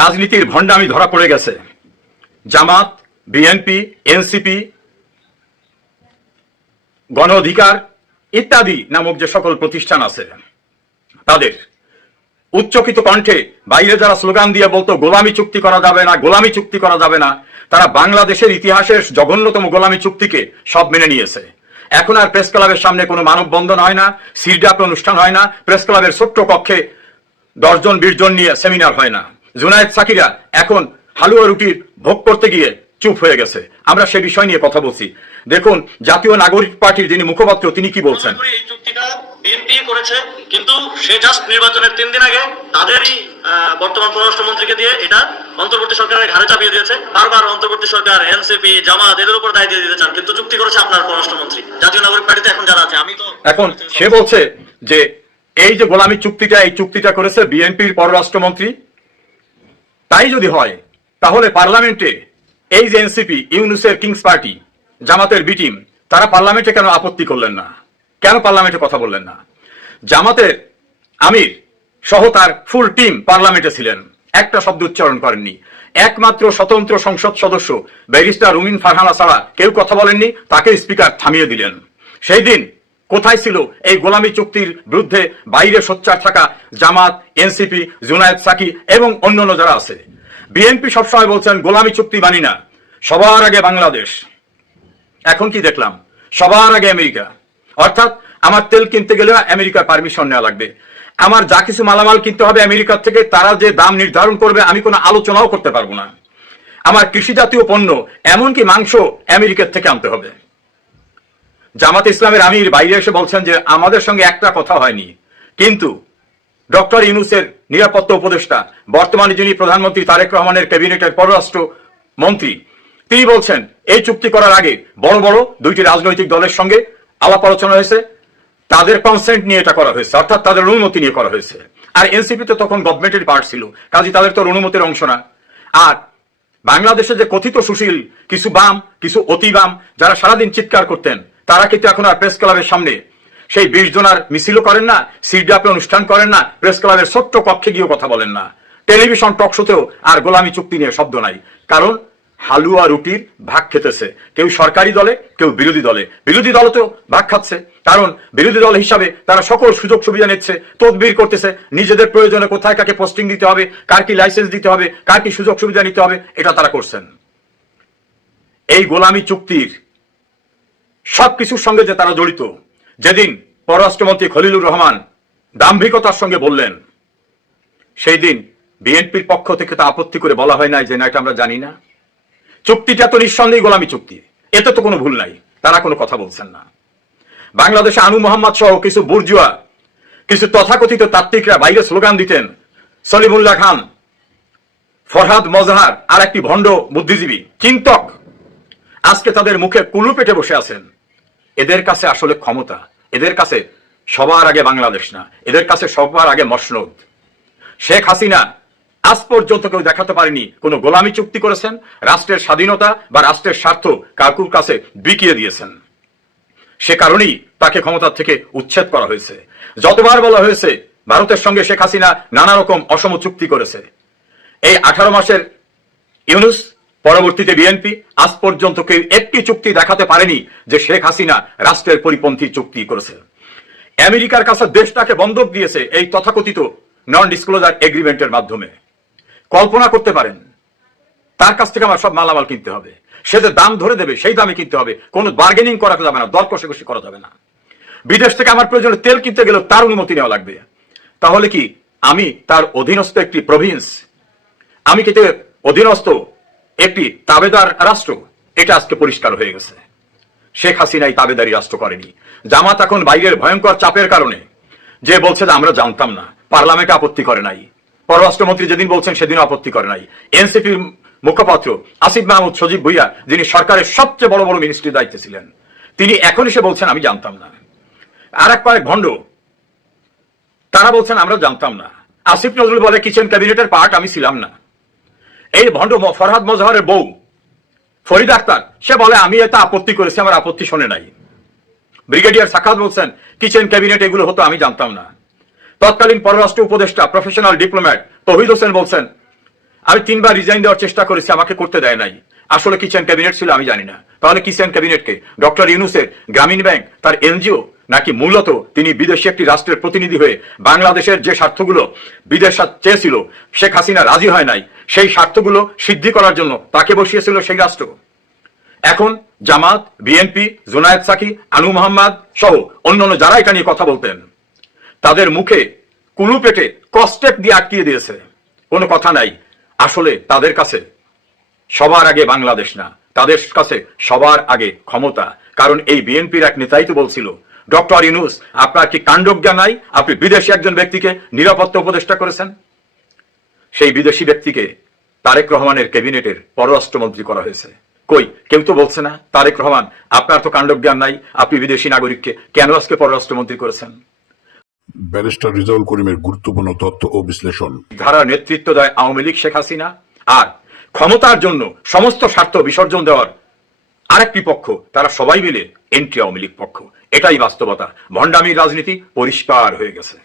রাজনীতির ভণ্ডামি ধরা পড়ে গেছে। জামাত, বিএনপি, এনসিপি, গণ অধিকার ইত্যাদি নামক যে সকল প্রতিষ্ঠান আছে, তাদের উচ্চকিত কণ্ঠে বাইরে যারা স্লোগান দিয়ে বলতো গোলামি চুক্তি করা যাবে না, গোলামি চুক্তি করা যাবে না, তারা বাংলাদেশের ইতিহাসের জঘন্যতম গোলামি চুক্তিকে সব মেনে নিয়েছে। এখন আর প্রেস ক্লাবের সামনে কোনো মানববন্ধন হয় না, সিরডাপ অনুষ্ঠান হয় না, প্রেস ক্লাবের ছোট্ট কক্ষে 10 জন 20 জন নিয়ে সেমিনার হয় না। জুনায়েদ সাকিরা এখন হালুয়া রুটির ভোগ করতে গিয়ে চুপ হয়ে গেছে। আমরা সে বিষয় নিয়ে কথা বলছি। দেখুন, জাতীয় নাগরিক পার্টির যিনি মুখপাত্র তিনি কি বলছেন। এই চুক্তিটা বিএনপি করেছে, কিন্তু সে জাস্ট নির্বাচনের 3 দিন আগে তাদেরই বর্তমান পররাষ্ট্রমন্ত্রীকে দিয়ে এটা অন্তর্বর্তী সরকারের ঘাড়ে চাপিয়ে দিয়েছে। বারবার অন্তর্বর্তী সরকার, এনসিপি, জামাত এদের উপর দায় দিয়ে দিতে চান, কিন্তু চুক্তি করেছে আপনার পররাষ্ট্রমন্ত্রী। জাতীয় নাগরিক পার্টিতে এখন যারা আছে, আমি তো এখন সে বলছে যে এই যে গোলামি চুক্তিটা, এই চুক্তিটা করেছে বিএনপির পররাষ্ট্রমন্ত্রী। তাই যদি হয় তাহলে পার্লামেন্টে এই যে এনসিপি, ইউনুসের কিংস পার্টি, জামাতের বি টিম, তারা পার্লামেন্টে কেন আপত্তি করলেন না? কেন পার্লামেন্টে কথা বললেন না? জামাতের আমির সহ তার ফুল টিম পার্লামেন্টে ছিলেন, একটা শব্দ উচ্চারণ করেননি। একমাত্র স্বতন্ত্র সংসদ সদস্য ব্যারিস্টার রুমিন ফারহানা ছাড়া কেউ কথা বলেননি, তাকে স্পিকার থামিয়ে দিলেন। সেই দিন কোথায় ছিল এই গোলামি চুক্তির বিরুদ্ধে বাইরে সোচ্চার থাকা জামাত, এনসিপি, জুনায়েদ সাকি এবং অন্যান্য যারা আছে? বিএনপি সবসময় বলছেন গোলামি চুক্তি মানি না, সবার আগে বাংলাদেশ। এখন কি দেখলাম? সবার আগে আমেরিকা। অর্থাৎ আমার তেল কিনতে গেলে আমেরিকার পারমিশন নেওয়া লাগবে, আমার যা কিছু মালামাল কিনতে হবে আমেরিকার থেকে, তারা যে দাম নির্ধারণ করবে আমি কোনো আলোচনাও করতে পারবো না। আমার কৃষি জাতীয় পণ্য, এমনকি মাংস আমেরিকার থেকে আনতে হবে। জামাত ইসলামের আমির বাইরে এসে বলছেন যে আমাদের সঙ্গে একটা কথা হয়নি, কিন্তু ডক্টর ইউনূসের নিরাপত্তা উপদেষ্টা, বর্তমানে যিনি প্রধানমন্ত্রী তারেক রহমানের ক্যাবিনেটের পররাষ্ট্র মন্ত্রী, তিনি বলছেন এই চুক্তি করার আগে বড় বড় 2টি রাজনৈতিক দলের সঙ্গে আলাপ আলোচনা হয়েছে, তাদের কনসেন্ট নিয়ে এটা করা হয়েছে, অর্থাৎ তাদের অনুমতি নিয়ে করা হয়েছে। আর এনসিপি তো তখন গভর্নমেন্টের পার্ট ছিল, কাজে তাদের তো অনুমতির অংশ না। আর বাংলাদেশে যে কথিত সুশীল কিছু বাম, কিছু অতি বাম যারা সারাদিন চিৎকার করতেন, তারা কিন্তু এখন আর প্রেস ক্লাবের সামনে সেই 20 জনার মিছিলও করেন না, সিরডাপে অনুষ্ঠান করেন না, প্রেস ক্লাবের ছোট্ট কক্ষে গিয়েও কথা বলেন না, টেলিভিশন টক শোতেও আর গোলামি চুক্তি নিয়ে শব্দ নাই। কারণ হালুয়া রুটির ভাগ খেতেছে, কেউ সরকারি দলে, কেউ বিরোধী দলে। বিরোধী দল তো ভাগ খাচ্ছে, কারণ বিরোধী দল হিসাবে তারা সকল সুযোগ সুবিধা নিচ্ছে, তদবির করতেছে, নিজেদের প্রয়োজনে কোথায় কাকে পোস্টিং দিতে হবে, কার কি লাইসেন্স দিতে হবে, কার কি সুযোগ সুবিধা নিতে হবে, এটা তারা করছেন। এই গোলামি চুক্তির সবকিছুর সঙ্গে যে তারা জড়িত, যেদিন পররাষ্ট্রমন্ত্রী খলিলুর রহমান দাম্ভিকতার সঙ্গে বললেন, সেই দিন বিএনপির পক্ষ থেকে তা আপত্তি করে বলা হয় নাই যে না, এটা আমরা জানি না, চুক্তিটা তো নিঃসন্দেহে গোলামি চুক্তি, এতে তো কোনো ভুল নাই। তারা কোনো কথা বলছেন না। বাংলাদেশে আনু মোহাম্মদ সহ কিছু বুর্জুয়া, কিছু তথাকথিত তাত্ত্বিকরা বাইরে স্লোগান দিতেন, সলিমুল্লাহ খান, ফরহাদ মজহার আর একটি ভণ্ড বুদ্ধিজীবী চিন্তক আজকে তাদের মুখে কুলু পেটে বসে আছেন। এদের কাছে আসলে ক্ষমতা, এদের কাছে সবার আগে বাংলাদেশ না, এদের কাছে সবার আগে মসনদ। শেখ হাসিনা আজ পর্যন্ত কেউ দেখাতে পারেনি কোন গোলামি চুক্তি করেছেন, রাষ্ট্রের স্বাধীনতা বা রাষ্ট্রের স্বার্থ কাকুর কাছে বিকিয়ে দিয়েছেন। সে কারণেই তাকে ক্ষমতা থেকে উচ্ছেদ করা হয়েছে। যতবার বলা হয়েছে ভারতের সঙ্গে শেখ হাসিনা নানা রকম অসম চুক্তি করেছে, এই 18 মাসের ইউনূস, পরবর্তীতে বিএনপি, আজ পর্যন্ত কেউ একটি চুক্তি দেখাতে পারেনি যে শেখ হাসিনা রাষ্ট্রের পরিপন্থী চুক্তি করেছে। আমেরিকার কাছে দেশটাকে বন্ধক দিয়েছে এই তথাকথিত নন ডিসক্লোজার এগ্রিমেন্টের মাধ্যমে। কল্পনা করতে পারেন, তার কাছ থেকে আমার সব মালামাল কিনতে হবে, সে যে দাম ধরে দেবে সেই দামে কিনতে হবে, কোনো বার্গেনিং করা যাবে না, দর কষাকষি করা যাবে না। বিদেশ থেকে আমার প্রয়োজনে তেল কিনতে গেলেও তার অনুমতি নেওয়া লাগবে। তাহলে কি আমি তার অধীনস্থ একটি প্রভিন্স? আমি কি অধীনস্থ একটি তাবেদার রাষ্ট্র? এটা আজকে পরিষ্কার হয়ে গেছে। শেখ হাসিনাই তাবেদারি রাষ্ট্র করেনি। জামাত এখন বাইরের ভয়ঙ্কর চাপের কারণে যে বলছে যে আমরা জানতাম না, পার্লামেন্টে আপত্তি করে নাই, পররাষ্ট্রমন্ত্রী যেদিন বলছেন সেদিন আপত্তি করে নাই, এনসিপির মুখপাত্র আসিফ মাহমুদ সজীব ভুইয়া, যিনি সরকারের সবচেয়ে বড় বড় মিনিস্ট্রির দায়িত্বে ছিলেন, তিনি এখন এসে বলছেন আমি জানতাম না। আর এক কয়েক ভণ্ড তারা বলছেন আমরা জানতাম না। আসিফ নজরুল বলে কিচেন ক্যাবিনেটের পার্ট আমি ছিলাম না। এই ভণ্ড ফরহাদ মজহারের বউ ফরিদ আক্তার, সে বলে আমি এটা আপত্তি করেছি, আমার আপত্তি শোনে নাই। ব্রিগেডিয়ার সাখাত বলছেন কিচেন ক্যাবিনেট এগুলো হতো আমি জানতাম না। তৎকালীন পররাষ্ট্র উপদেষ্টা প্রফেশনাল ডিপ্লোম্যাট তৌহিদ হোসেন বলছেন আমি 3 বার রিজাইন দেওয়ার চেষ্টা করেছি, আমাকে করতে দেয় নাই। আসলে কিচেন ক্যাবিনেট ছিল আমি জানি না। তাহলে কিচেন ক্যাবিনেটকে ডক্টর ইউনূসের গ্রামীণ ব্যাংক তার এনজিও, নাকি মূলত তিনি বিদেশি একটি রাষ্ট্রের প্রতিনিধি হয়ে বাংলাদেশের যে স্বার্থগুলো বিদেশ চেয়েছিল শেখ হাসিনা রাজি হয় নাই, সেই স্বার্থগুলো সিদ্ধি করার জন্য তাকে বসিয়েছিল সেই রাষ্ট্র। এখন জামাত, বিএনপি, জুনায়েদ সাকি, আনু মোহাম্মদ সহ অন্যান্য যারা এটা নিয়ে কথা বলতেন, তাদের মুখে কুলু পেটে কস্টেপ দিয়ে আটকিয়ে দিয়েছে। কোনো কথা নাই। আসলে তাদের কাছে সবার আগে বাংলাদেশ না, তাদের কাছে সবার আগে ক্ষমতা। কারণ এই বিএনপির এক নেতাই তো বলছিল, ডক্টর ইউনূস আপনার কি কাণ্ডজ্ঞান নাই, আপনি বিদেশি একজন ব্যক্তিকে নিরাপত্তা উপদেষ্টা করেছেন। সেই বিদেশি ব্যক্তিকে তারেক রহমানের ক্যাবিনেটের পররাষ্ট্রমন্ত্রী করা হয়েছে। কই, কেউ তো বলছে না তারেক রহমান আপনার তো কাণ্ডজ্ঞান নাই, আপনি বিদেশি নাগরিককে কেন আজকে পররাষ্ট্রমন্ত্রী করেছেন। ব্যারিস্টার রিজাউল করিমের গুরুত্বপূর্ণ তথ্য ও বিশ্লেষণ। ধারা নেতৃত্ব দেয় আওয়ামী লীগ, শেখ হাসিনা, আর ক্ষমতার জন্য সমস্ত স্বার্থ বিসর্জন দেওয়ার আরেকটি পক্ষ, তারা সবাই মিলে এন্টি আওয়ামী লীগ পক্ষ। এটাই বাস্তবতা। ভণ্ডামির রাজনীতি পরিষ্কার হয়ে গেছে।